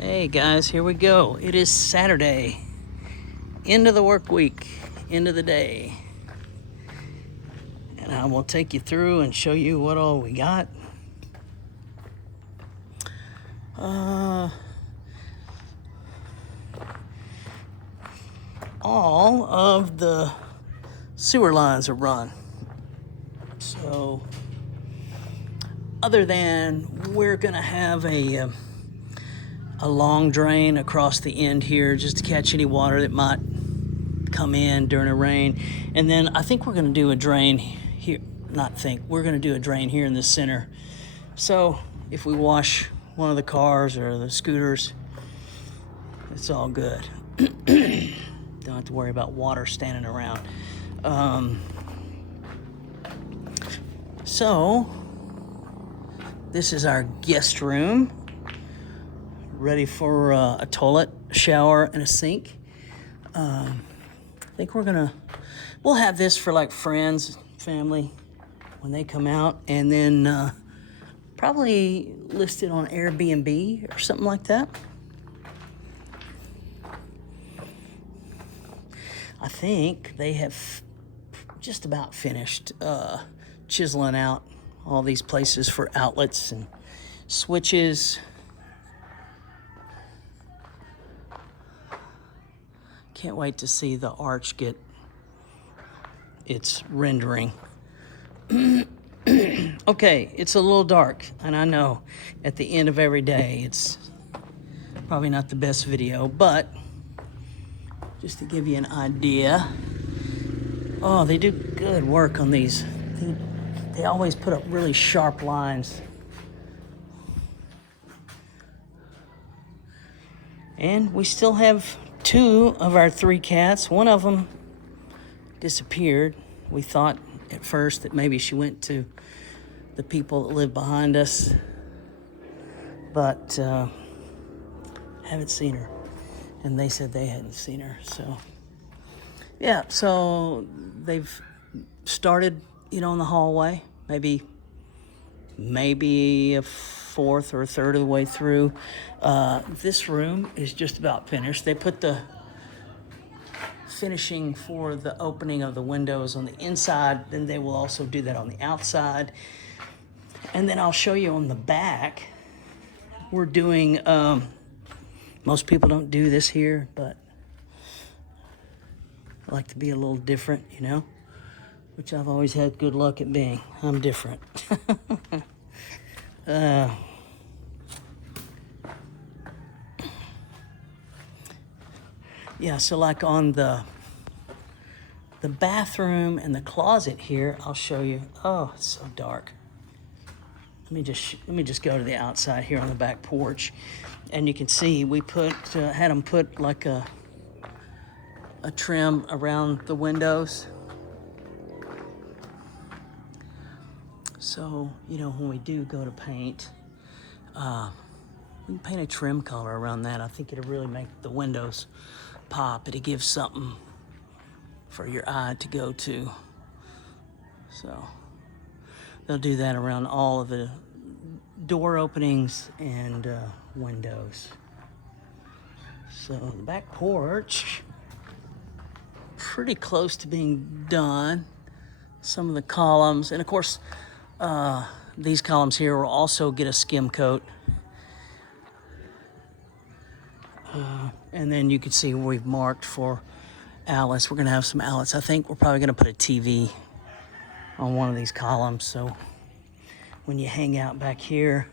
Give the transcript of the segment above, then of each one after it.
Hey guys, here we go. It is Saturday, end of the work week, end of the day. And I will take you through and show you what all we got. All of the sewer lines are run. So, other than we're gonna have a long drain across the end here just to catch any water that might come in during a rain. And then I think we're going to do a drain here. We're going to do a drain here in the center. So if we wash one of the cars or the scooters, it's all good. Don't have to worry about water standing around. So this is our guest room, ready for a toilet, shower, and a sink. I think we'll have this for like friends, family, when they come out, and then probably list it on Airbnb or something like that. I think they have just about finished chiseling out all these places for outlets and switches. Can't wait to see the arch get its rendering. Okay, it's a little dark, and I know at the end of every day it's probably not the best video, but just to give you an idea. Oh, they do good work on these. They always put up really sharp lines. And we still have 2 of our 3 cats. One of them disappeared. We thought at first that maybe she went to the people that live behind us, but haven't seen her. And they said they hadn't seen her. So yeah, so they've started, in the hallway, maybe a fourth or a third of the way through. This room is just about finished. They put the finishing for the opening of the windows on the inside, then they will also do that on the outside. And then I'll show you on the back. We're doing, most people don't do this here, but I like to be a little different, which I've always had good luck at being. I'm different. Yeah, so like on the bathroom and the closet here, I'll show you. Oh, it's so dark. Let me just go to the outside here on the back porch, and you can see we had them put like a trim around the windows. So, when we do go to paint, we can paint a trim color around that. I think it'll really make the windows pop. It'll give something for your eye to go to. So they'll do that around all of the door openings and windows. So the back porch, pretty close to being done. Some of the columns, and of course, these columns here will also get a skim coat. And then you can see we've marked for outlets. We're going to have some outlets. I think we're probably going to put a TV on one of these columns, so when you hang out back here,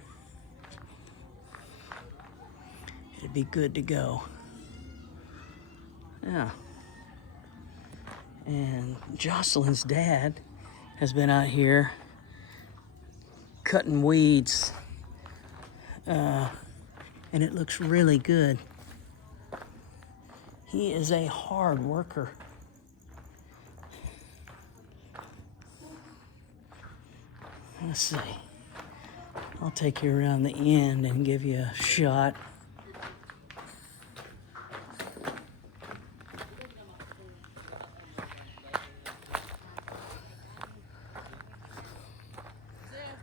it'd be good to go. Yeah. And Jocelyn's dad has been out here cutting weeds, and it looks really good. He is a hard worker. Let's see. I'll take you around the end and give you a shot.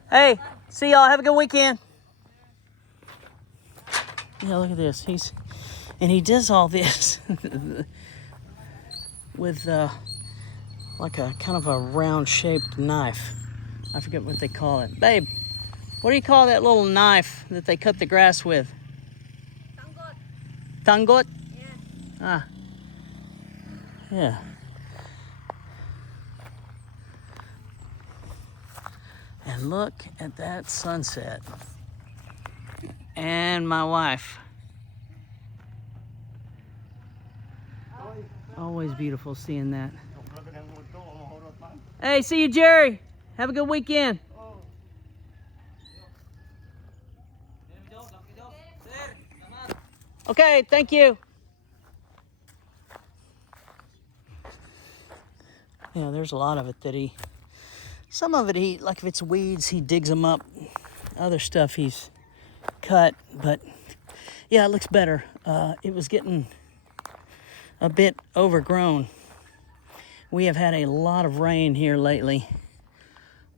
Hey, see y'all. Have a good weekend. Yeah, look at this. He does all this with like a kind of a round-shaped knife. I forget what they call it. Babe, what do you call that little knife that they cut the grass with? Tanggot. Tanggot? Yeah. Ah. Yeah. And look at that sunset. And my wife. Always beautiful seeing that. Hey, see you, Jerry. Have a good weekend. Okay, thank you. Yeah, there's a lot of it that some of it like if it's weeds, he digs them up. Other stuff he's cut, but yeah, it looks better. It was getting a bit overgrown. We have had a lot of rain here lately,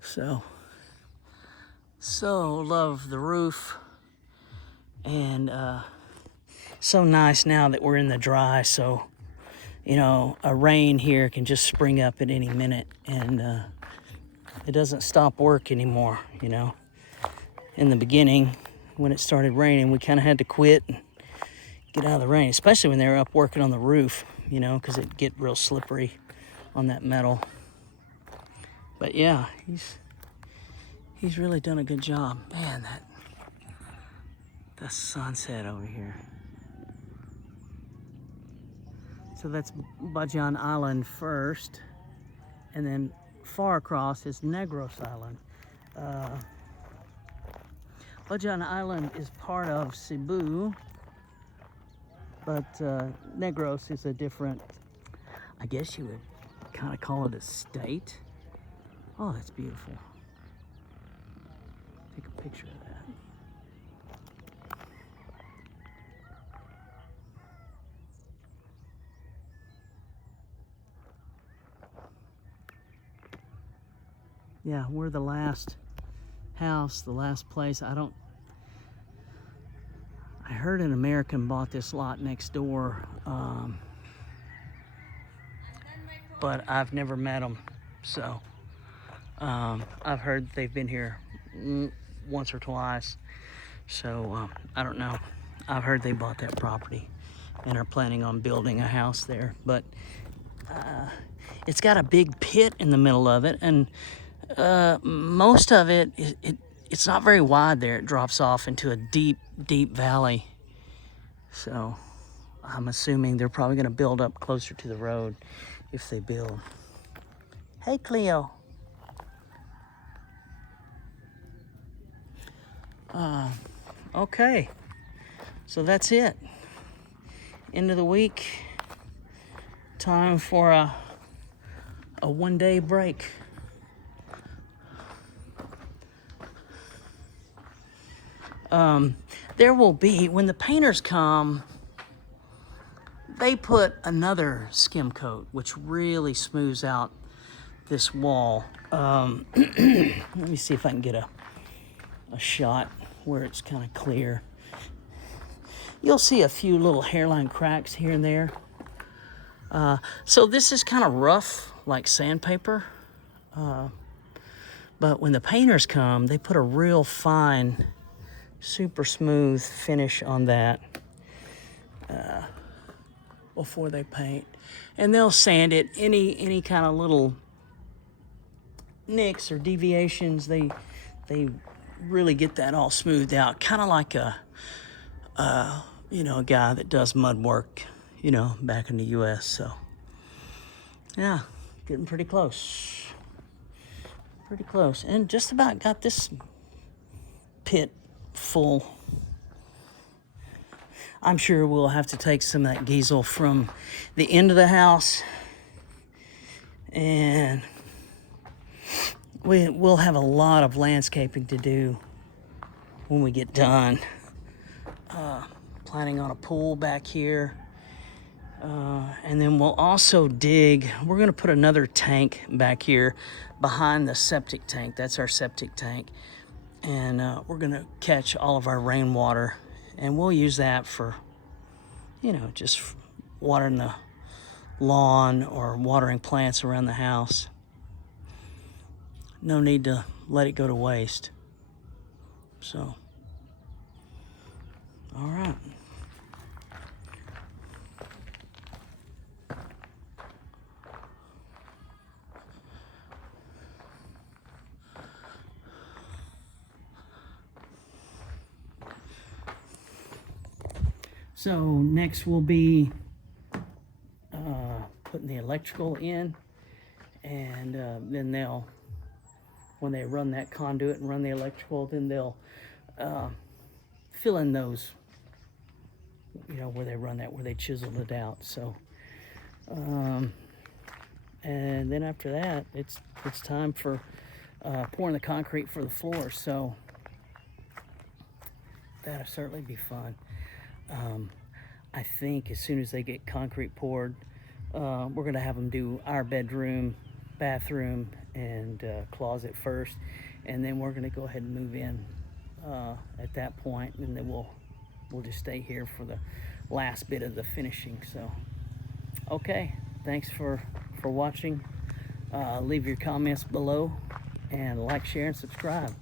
so love the roof, and so nice now that we're in the dry, so you know, a rain here can just spring up at any minute, and it doesn't stop work anymore, you know. In the beginning, when it started raining, we kind of had to quit and get out of the rain, especially when they were up working on the roof, you know, because it'd get real slippery on that metal. But yeah, he's really done a good job. Man, that sunset over here. So that's Bajan Island first, and then far across is Negros Island. Bajan Island is part of Cebu, but Negros is a different, I guess you would kind of call it a state. Oh, that's beautiful. Take a picture of that. Yeah, we're the last house, the last place. I heard an American bought this lot next door, but I've never met them. So I've heard they've been here once or twice. So I don't know. I've heard they bought that property and are planning on building a house there. But it's got a big pit in the middle of it, and most of it's not very wide there. It drops off into a deep valley. So I'm assuming they're probably going to build up closer to the road if they build. Hey, Cleo. Okay. So that's it. End of the week. Time for a one-day break. There will be, when the painters come, they put another skim coat, which really smooths out this wall. Let me see if I can get a shot where it's kind of clear. You'll see a few little hairline cracks here and there. So this is kind of rough, like sandpaper. But when the painters come, they put a real fine, super smooth finish on that before they paint. And they'll sand it. Any kind of little nicks or deviations, they really get that all smoothed out. Kind of like a guy that does mud work, back in the U.S. So, yeah, getting pretty close. Pretty close. And just about got this pit full. I'm sure we'll have to take some of that Giesel from the end of the house, and we'll have a lot of landscaping to do when we get done. Planning on a pool back here, and then we'll also we're going to put another tank back here behind the septic tank. That's our septic tank, and we're going to catch all of our rainwater and we'll use that for, just watering the lawn or watering plants around the house. No need to let it go to waste. So, all right. So next will be putting the electrical in, and then when they run that conduit and run the electrical, then they'll fill in those, where they run that, where they chiseled it out. So, and then after that, it's time for pouring the concrete for the floor. So that'll certainly be fun. I think as soon as they get concrete poured, we're going to have them do our bedroom, bathroom, and closet first, and then we're going to go ahead and move in at that point, and then we'll just stay here for the last bit of the finishing. So, okay, thanks for watching. Leave your comments below, and like, share, and subscribe.